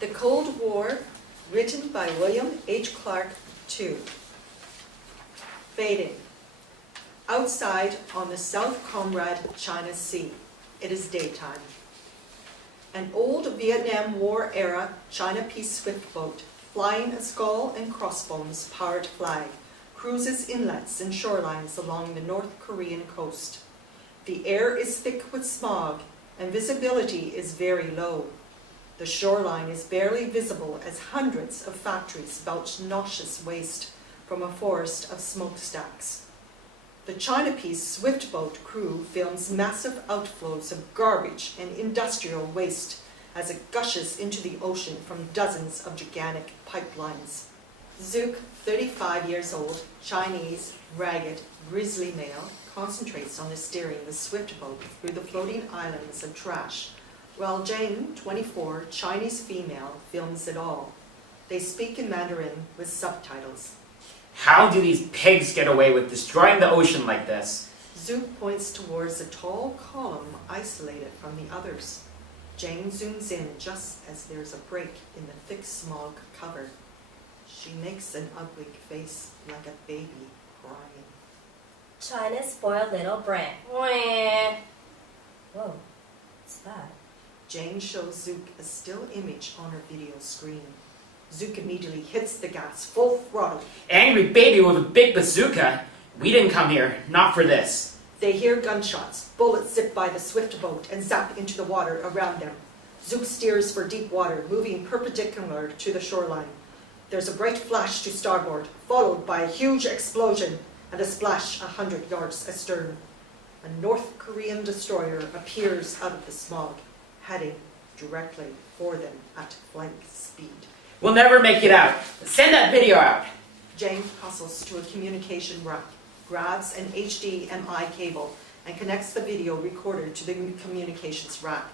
The Cold War, written by William H. Clark II. Fading. Outside on the South Comrade China Sea, it is daytime. An old Vietnam War era China Peace swift boat, flying a skull and crossbones powered flag, cruises inlets and shorelines along the North Korean coast. The air is thick with smog and visibility is very low. The shoreline is barely visible as hundreds of factories belch nauseous waste from a forest of smokestacks. The China Peace swift boat crew films massive outflows of garbage and industrial waste as it gushes into the ocean from dozens of gigantic pipelines. Zook, 35 years old, Chinese, ragged, grizzly male, concentrates on steering the swift boat through the floating islands of trash, while Jane, 24, Chinese female, films it all. They speak in Mandarin with subtitles. How do these pigs get away with destroying the ocean like this? Zook points towards a tall column isolated from the others. Jane zooms in just as there's a break in the thick smog cover. She makes an ugly face like a baby crying. China's spoiled little brat. Whoa, what's that? Jane shows Zook a still image on her video screen. Zook immediately hits the gas full throttle. Angry baby with a big bazooka? We didn't come here, not for this. They hear gunshots. Bullets zip by the swift boat and zap into the water around them. Zook steers for deep water, moving perpendicular to the shoreline. There's a bright flash to starboard, followed by a huge explosion and a splash 100 yards astern. A North Korean destroyer appears out of the smog, heading directly for them at flight speed. We'll never make it out. Send that video out. Jane hustles to a communication rack, grabs an HDMI cable, and connects the video recorder to the communications rack.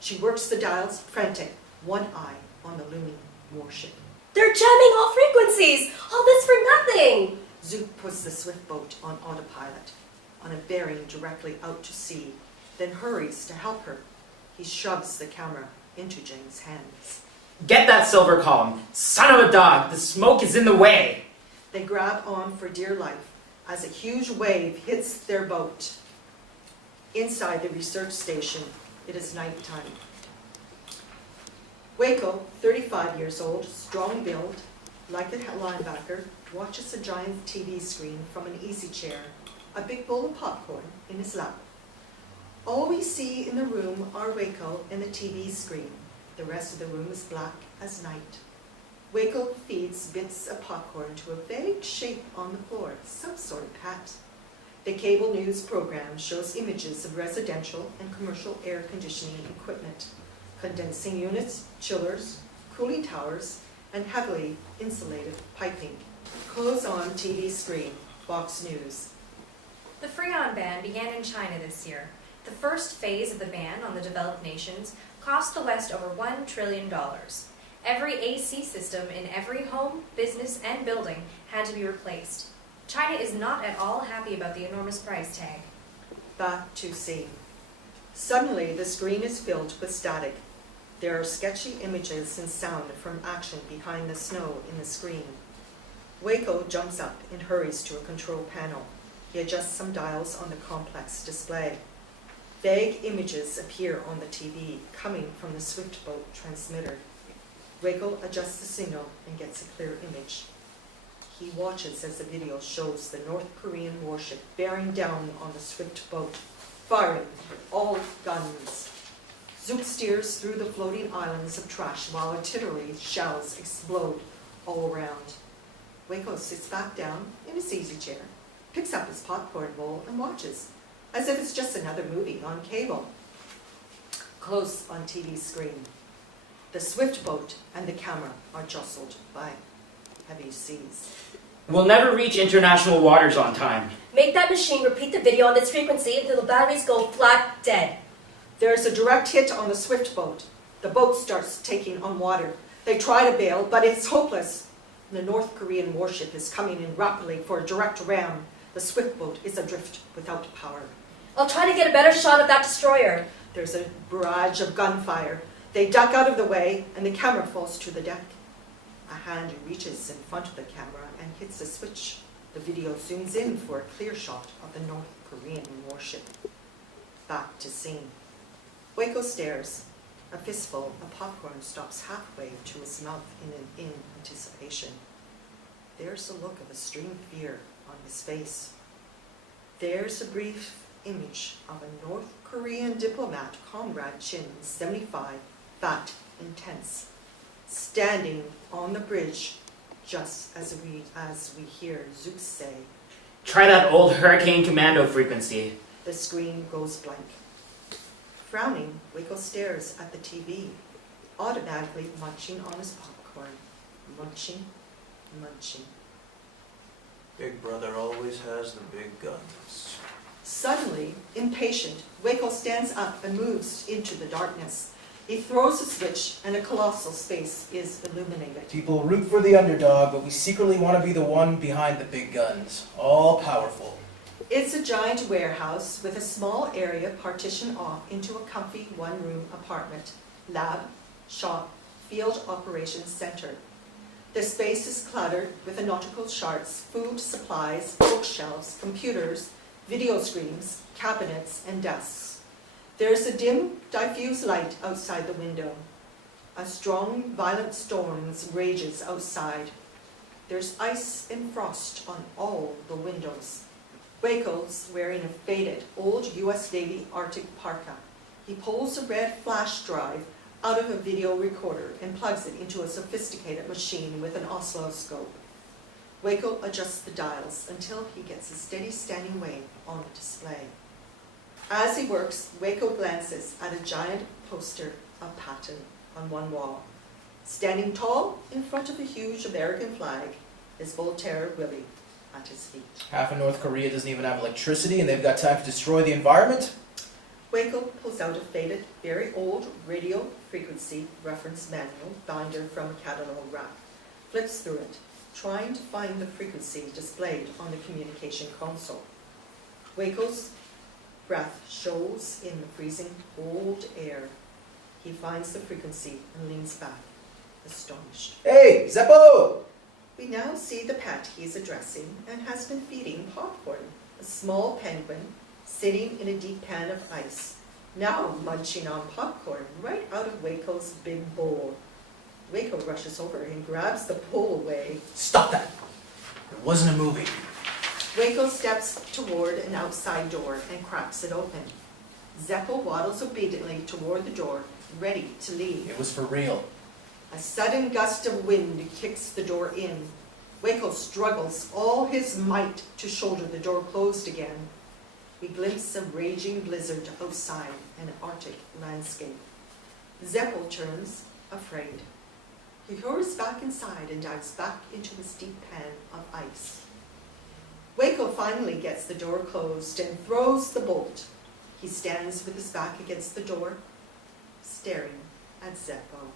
She works the dials, frantic, one eye on the looming warship. They're jamming all frequencies! All this for nothing! Zook puts the swift boat on autopilot, on a bearing directly out to sea, then hurries to help her. He shoves the camera into Jane's hands. Get that silver column. Son of a dog, the smoke is in the way. They grab on for dear life as a huge wave hits their boat. Inside the research station, it is nighttime. Waco, 35 years old, strong build, like a linebacker, watches a giant TV screen from an easy chair, a big bowl of popcorn in his lap. All we see in the room are Waco and the TV screen. The rest of the room is black as night. Waco feeds bits of popcorn to a vague shape on the floor, some sort of hat. The cable news program shows images of residential and commercial air conditioning equipment, condensing units, chillers, cooling towers, and heavily insulated piping. Close on TV screen, Fox News. The Freon ban began in China this year. The first phase of the ban on the developed nations cost the West over $1 trillion. Every AC system in every home, business, and building had to be replaced. China is not at all happy about the enormous price tag. Back to sea. Suddenly, the screen is filled with static. There are sketchy images and sound from action behind the snow in the screen. Waco jumps up and hurries to a control panel. He adjusts some dials on the complex display. Vague images appear on the TV, coming from the swift boat transmitter. Waco adjusts the signal and gets a clear image. He watches as the video shows the North Korean warship bearing down on the swift boat, firing all guns. Zook steers through the floating islands of trash while artillery shells explode all around. Waco sits back down in his easy chair, picks up his popcorn bowl and watches, as if it's just another movie on cable. Close on TV screen. The swift boat and the camera are jostled by heavy seas. We'll never reach international waters on time. Make that machine repeat the video on this frequency until the batteries go flat dead. There's a direct hit on the swift boat. The boat starts taking on water. They try to bail, but it's hopeless. The North Korean warship is coming in rapidly for a direct ram. The swift boat is adrift without power. I'll try to get a better shot of that destroyer. There's a barrage of gunfire. They duck out of the way, and the camera falls to the deck. A hand reaches in front of the camera and hits a switch. The video zooms in for a clear shot of the North Korean warship. Back to scene. Waco stares. A fistful of popcorn stops halfway to his mouth in anticipation. There's a look of extreme fear on his face. There's a brief image of a North Korean diplomat, Comrade Chin, 75, fat and tense, standing on the bridge just as we hear Zook say, Try that old Hurricane Commando frequency. the screen goes blank. Frowning, Waco stares at the TV, automatically munching on his popcorn. Munching, munching. Big brother always has the big guns. Suddenly, impatient, Waco stands up and moves into the darkness. He throws a switch and a colossal space is illuminated. People root for the underdog, but we secretly want to be the one behind the big guns. All powerful. It's a giant warehouse with a small area partitioned off into a comfy one-room apartment, lab, shop, field operations center. The space is cluttered with the nautical charts, food supplies, bookshelves, computers, video screens, cabinets, and desks. There's a dim, diffuse light outside the window. A strong, violent storm rages outside. There's ice and frost on all the windows. Waco's wearing a faded, old U.S. Navy Arctic parka. He pulls a red flash drive out of a video recorder and plugs it into a sophisticated machine with an oscilloscope. Waco adjusts the dials until he gets a steady standing wave on the display. As he works, Waco glances at a giant poster of Patton on one wall. Standing tall in front of a huge American flag is Voltaire Willie at his feet. Half of North Korea doesn't even have electricity, and they've got time to destroy the environment? Waco pulls out a faded, very old radio frequency reference manual binder from a catalog rack, flips through it, trying to find the frequency displayed on the communication console. Waco's breath shows in the freezing cold air. He finds the frequency and leans back, astonished. Hey, Zeppo! We now see the pet he is addressing and has been feeding popcorn, a small penguin sitting in a deep pan of ice, now munching on popcorn right out of Waco's big bowl. Waco rushes over and grabs the bowl away. Stop that! It wasn't a movie. Waco steps toward an outside door and cracks it open. Zeppo waddles obediently toward the door, ready to leave. It was for real. A sudden gust of wind kicks the door in. Waco struggles all his might to shoulder the door closed again. We glimpse a raging blizzard outside an Arctic landscape. Zeppo turns, afraid. He hurries back inside and dives back into his deep pan of ice. Waco finally gets the door closed and throws the bolt. He stands with his back against the door, staring at Zeppo.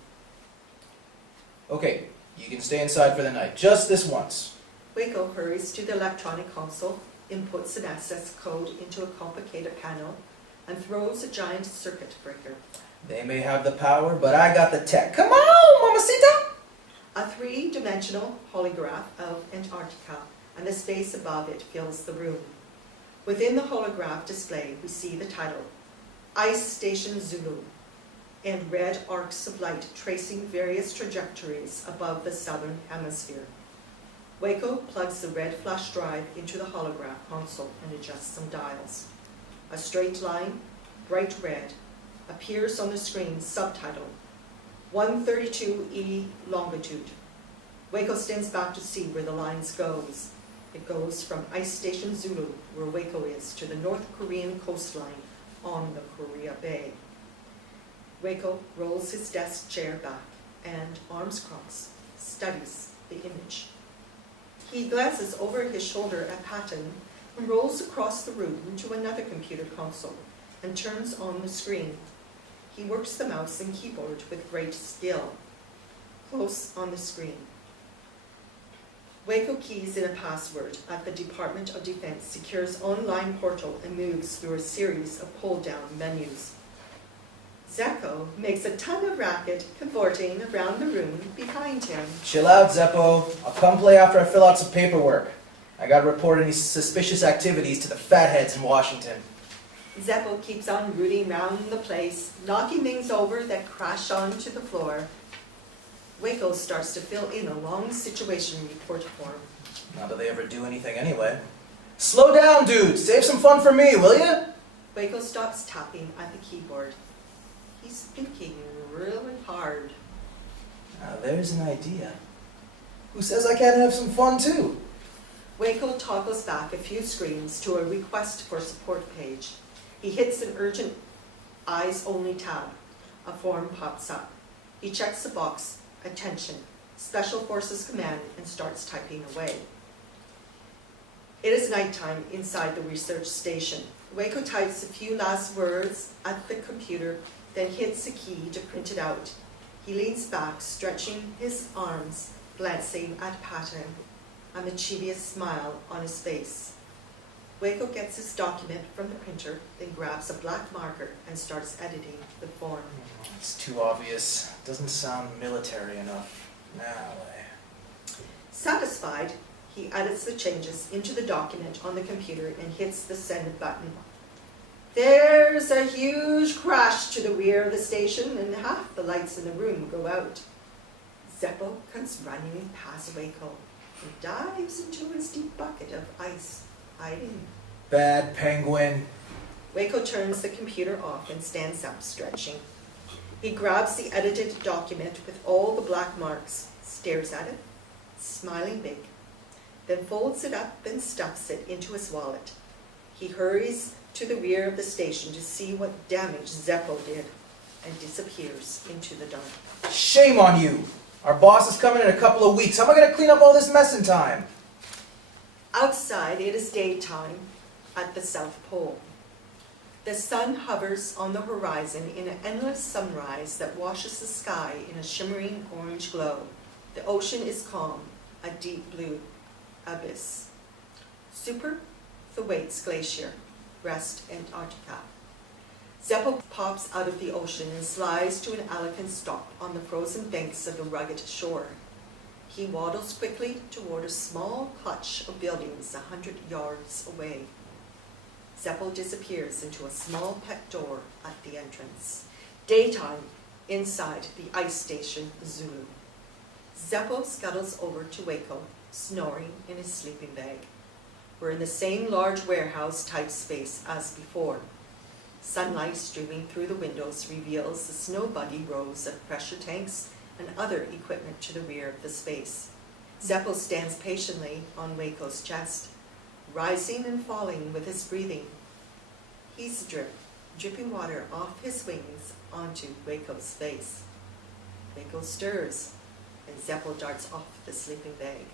Okay, you can stay inside for the night. Just this once. Waco hurries to the electronic console, inputs an access code into a complicated panel, and throws a giant circuit breaker. They may have the power, but I got the tech. Come on, mamacita! A three-dimensional holograph of Antarctica and the space above it fills the room. Within the holograph display, we see the title, Ice Station Zulu, and red arcs of light tracing various trajectories above the southern hemisphere. Waco plugs the red flash drive into the holograph console and adjusts some dials. A straight line, bright red, appears on the screen subtitled 132E longitude. Waco stands back to see where the lines goes. It goes from Ice Station Zulu, where Waco is, to the North Korean coastline on the Korea Bay. Waco rolls his desk chair back and, arms crossed, studies the image. He glances over his shoulder at Patton and rolls across the room to another computer console and turns on the screen. He works the mouse and keyboard with great skill. Close on the screen, Waco keys in a password at the Department of Defense Secure's online portal and moves through a series of pull-down menus. Zeppo makes a ton of racket cavorting around the room behind him. Chill out, Zeppo. I'll come play after I fill out some paperwork. I gotta report any suspicious activities to the fatheads in Washington. Zeppo keeps on rooting round the place, knocking things over that crash onto the floor. Waco starts to fill in a long situation report form. Not that they ever do anything anyway. Slow down, dude. Save some fun for me, will ya? Waco stops tapping at the keyboard. He's thinking really hard. Now there's an idea. Who says I can't have some fun too? Waco toggles back a few screens to a request for support page. He hits an urgent eyes only tab. A form pops up. He checks the box, attention, Special Forces Command, and starts typing away. It is nighttime inside the research station. Waco types a few last words at the computer, then hits a key to print it out. He leans back, stretching his arms, glancing at Patton, a mischievous smile on his face. Waco gets his document from the printer, then grabs a black marker and starts editing the form. It's too obvious. Doesn't sound military enough. Now, Satisfied, he edits the changes into the document on the computer and hits the send button. There's a huge crash to the rear of the station and half the lights in the room go out. Zeppo comes running past Waco and dives into his deep bucket of ice, hiding. bad penguin. Waco turns the computer off and stands up, stretching. He grabs the edited document with all the black marks, stares at it, smiling big, then folds it up and stuffs it into his wallet. He hurries to the rear of the station to see what damage Zeppo did and disappears into the dark. Shame on you. Our boss is coming in a couple of weeks. How am I going to clean up all this mess in time? Outside, it is daytime at the South Pole. The sun hovers on the horizon in an endless sunrise that washes the sky in a shimmering orange glow. The ocean is calm, a deep blue abyss. Super Thwaites Glacier, West Antarctica. Zeppo pops out of the ocean and slides to an elegant stop on the frozen banks of the rugged shore. He waddles quickly toward a small clutch of buildings 100 yards away. Zeppo disappears into a small pet door at the entrance. Daytime, inside the ice station Zulu. Zeppo scuttles over to Waco, snoring in his sleeping bag. We're in the same large warehouse-type space as before. Sunlight streaming through the windows reveals the snow buggy rows of pressure tanks and other equipment to the rear of the space. Zeppo stands patiently on Waco's chest, rising and falling with his breathing. He's dripping water off his wings onto Waco's face. Waco stirs, and Zeppo darts off the sleeping bag.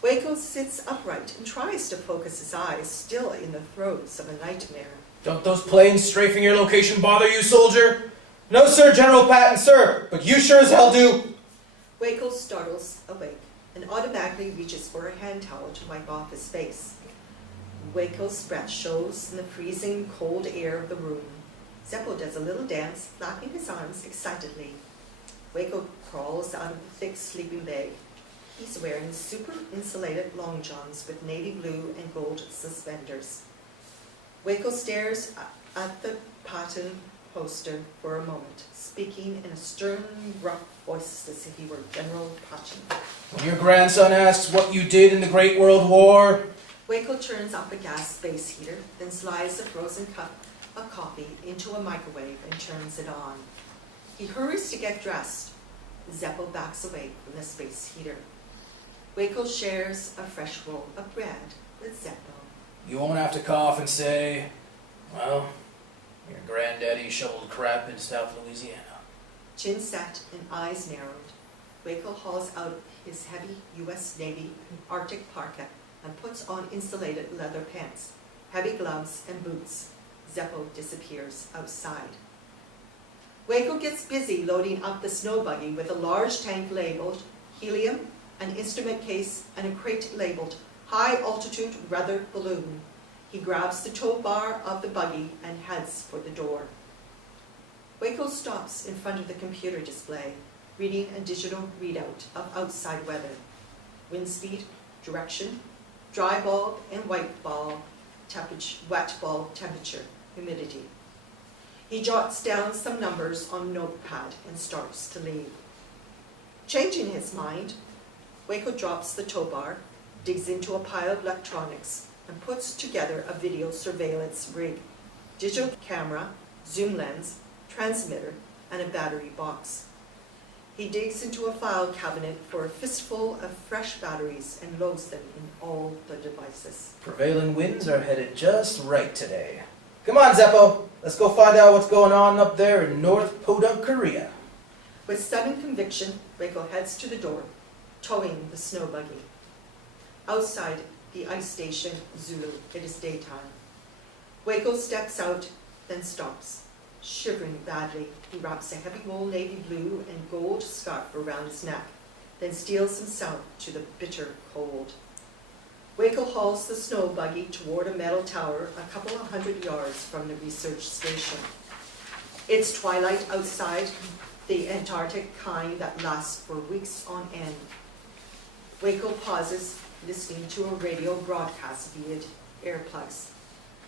Waco sits upright and tries to focus his eyes, still in the throes of a nightmare. Don't those planes strafing your location bother you, soldier? No, sir, General Patton, sir, but you sure as hell do. Waco startles awake and automatically reaches for a hand towel to wipe off his face. Waco's breath shows in the freezing cold air of the room. Zeppo does a little dance, flapping his arms excitedly. Waco crawls out of the thick sleeping bag. He's wearing super insulated long johns with navy blue and gold suspenders. Waco stares at the Patton poster for a moment, speaking in a stern, rough voice as if he were General Patton. When your grandson asks what you did in the Great World War... Waco turns up a gas space heater, then slides a frozen cup of coffee into a microwave and turns it on. He hurries to get dressed. Zeppo backs away from the space heater. Waco shares a fresh roll of bread with Zeppo. You won't have to cough and say, well, your granddaddy shoveled crap in South Louisiana. Chin set and eyes narrowed, Waco hauls out his heavy U.S. Navy Arctic parka and puts on insulated leather pants, heavy gloves, and boots. Zeppo disappears outside. Waco gets busy loading up the snow buggy with a large tank labeled helium, an instrument case, and a crate labeled high-altitude weather balloon. He grabs the tow bar of the buggy and heads for the door. Waco stops in front of the computer display, reading a digital readout of outside weather, wind speed, direction, dry bulb and wet bulb temperature, humidity. He jots down some numbers on a notepad and starts to leave. Changing his mind, Waco drops the tow bar, digs into a pile of electronics, and puts together a video surveillance rig, digital camera, zoom lens, transmitter, and a battery box. He digs into a file cabinet for a fistful of fresh batteries and loads them in all the devices. Prevailing winds are headed just right today. Come on, Zeppo. Let's go find out what's going on up there in North Podunk, Korea. With sudden conviction, Waco heads to the door, towing the snow buggy. Outside the ice station, Zulu, it is daytime. Waco steps out, then stops. Shivering badly, he wraps a heavy wool navy blue and gold scarf around his neck, then steels himself to the bitter cold. Waco hauls the snow buggy toward a metal tower a couple of 100 yards from the research station. It's twilight outside, the Antarctic kind that lasts for weeks on end. Waco pauses, listening to a radio broadcast via earplugs.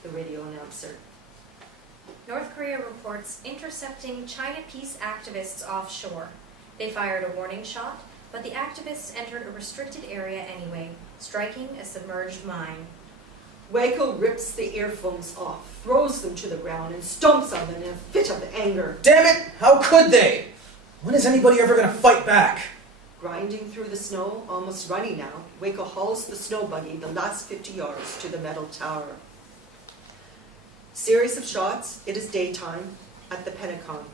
The radio announcer. North Korea reports intercepting China peace activists offshore. They fired a warning shot, but the activists entered a restricted area anyway, striking a submerged mine. Waco rips the earphones off, throws them to the ground, and stomps on them in a fit of anger. Damn it! How could they? When is anybody ever going to fight back? Grinding through the snow, almost running now, Waco hauls the snow buggy the last 50 yards to the metal tower. Series of shots, it is daytime, at the Pentagon.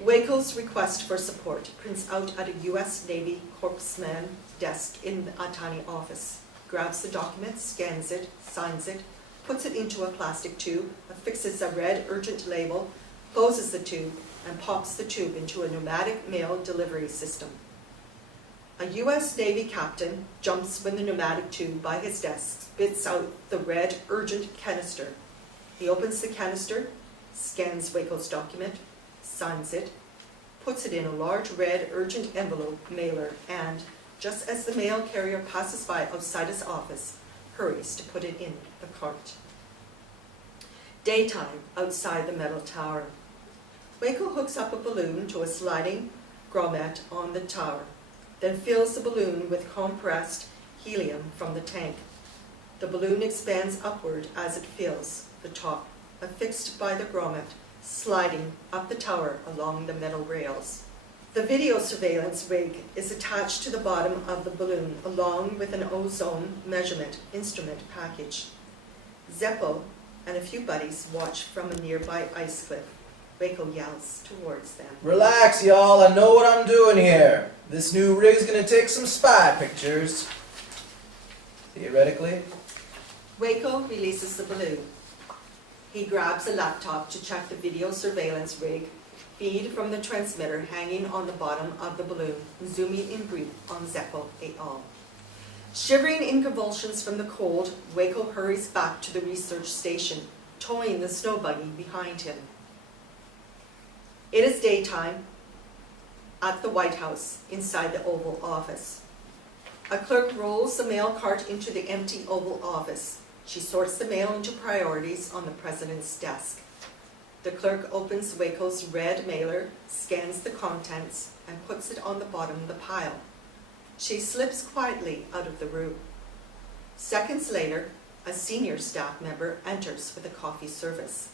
Waco's request for support prints out at a U.S. Navy corpsman's desk in the Atani office, grabs the document, scans it, signs it, puts it into a plastic tube, affixes a red urgent label, closes the tube, and pops the tube into a pneumatic mail delivery system. A U.S. Navy captain jumps when the pneumatic tube by his desk spits out the red urgent canister. He opens the canister, scans Waco's document, signs it, puts it in a large red urgent envelope mailer, and, just as the mail carrier passes by outside his office, hurries to put it in the cart. Daytime, outside the metal tower. Waco hooks up a balloon to a sliding grommet on the tower, then fills the balloon with compressed helium from the tank. The balloon expands upward as it fills the top, affixed by the grommet, sliding up the tower along the metal rails. The video surveillance rig is attached to the bottom of the balloon along with an ozone measurement instrument package. Zeppo and a few buddies watch from a nearby ice cliff. Waco yells towards them. Relax, y'all. I know what I'm doing here. This new rig's gonna take some spy pictures. Theoretically. Waco releases the balloon. He grabs a laptop to check the video surveillance rig, feed from the transmitter hanging on the bottom of the balloon, zooming in brief on Zeppo et al. Shivering in convulsions from the cold, Waco hurries back to the research station, towing the snow buggy behind him. It is daytime at the White House, inside the Oval Office. A clerk rolls the mail cart into the empty Oval Office. She sorts the mail into priorities on the president's desk. The clerk opens Waco's red mailer, scans the contents, and puts it on the bottom of the pile. She slips quietly out of the room. Seconds later, a senior staff member enters with a coffee service.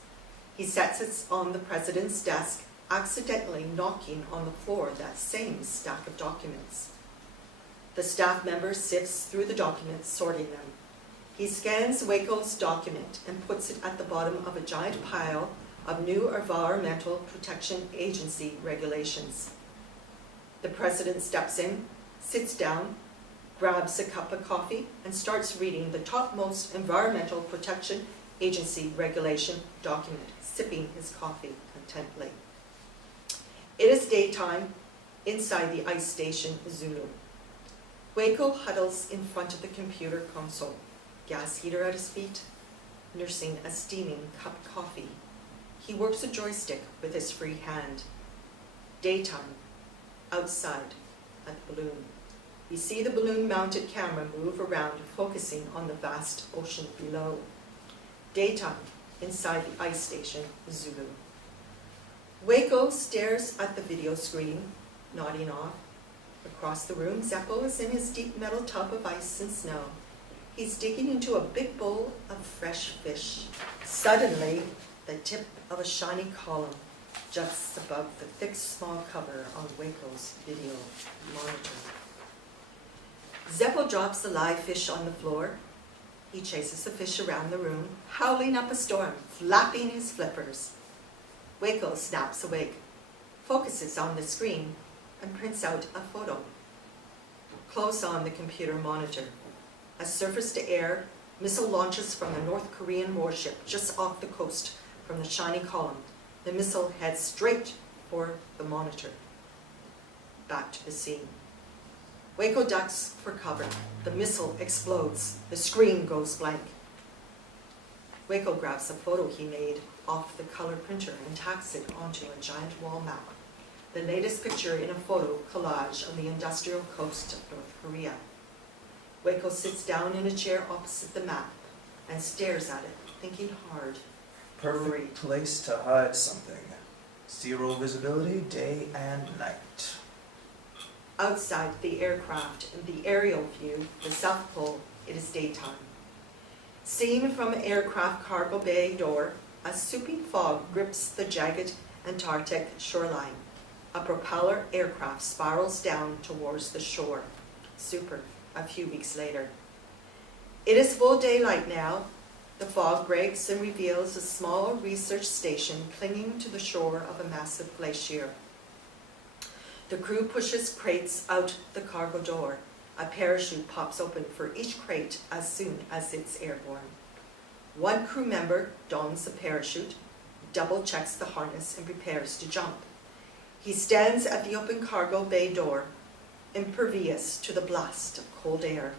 He sets it on the president's desk, accidentally knocking on the floor that same stack of documents. The staff member sifts through the documents, sorting them. He scans Waco's document and puts it at the bottom of a giant pile of new Environmental Protection Agency regulations. The president steps in, sits down, grabs a cup of coffee, and starts reading the topmost Environmental Protection Agency regulation document, sipping his coffee contentedly. It is daytime inside the ice station, Zulu. Waco huddles in front of the computer console, gas heater at his feet, nursing a steaming cup of coffee. He works a joystick with his free hand. Daytime, outside, at the balloon. We see the balloon-mounted camera move around, focusing on the vast ocean below. Daytime, inside the ice station, Zulu. Waco stares at the video screen, nodding off. Across the room, Zeppo is in his deep metal tub of ice and snow. He's digging into a big bowl of fresh fish. Suddenly, the tip of a shiny column juts above the thick small cover on Waco's video monitor. Zeppo drops the live fish on the floor. He chases the fish around the room, howling up a storm, flapping his flippers. Waco snaps awake, focuses on the screen, and prints out a photo. Close on the computer monitor. A surface-to-air missile launches from the North Korean warship just off the coast from the shiny column. The missile heads straight for the monitor. Back to the scene. Waco ducks for cover. The missile explodes. The screen goes blank. Waco grabs a photo he made off the color printer and tacks it onto a giant wall map. The latest picture in a photo collage of the industrial coast of North Korea. Waco sits down in a chair opposite the map and stares at it, thinking hard. Perfect place to hide something. 0 visibility, day and night. Outside the aircraft and the aerial view, the South Pole, it is daytime. Seen from an aircraft cargo bay door, a soupy fog grips the jagged Antarctic shoreline. A propeller aircraft spirals down towards the shore. Super, a few weeks later. It is full daylight now. The fog breaks and reveals a small research station clinging to the shore of a massive glacier. The crew pushes crates out the cargo door. A parachute pops open for each crate as soon as it's airborne. One crew member dons the parachute, double checks the harness, and prepares to jump. He stands at the open cargo bay door, impervious to the blast of cold air.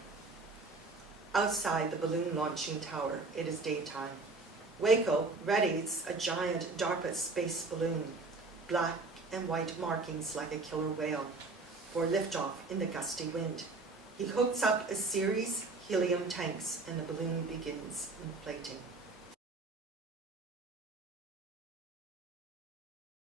Outside the balloon launching tower, it is daytime. Waco readies a giant DARPA space balloon, black and white markings like a killer whale, for liftoff in the gusty wind. He hooks up a series helium tanks and the balloon begins inflating.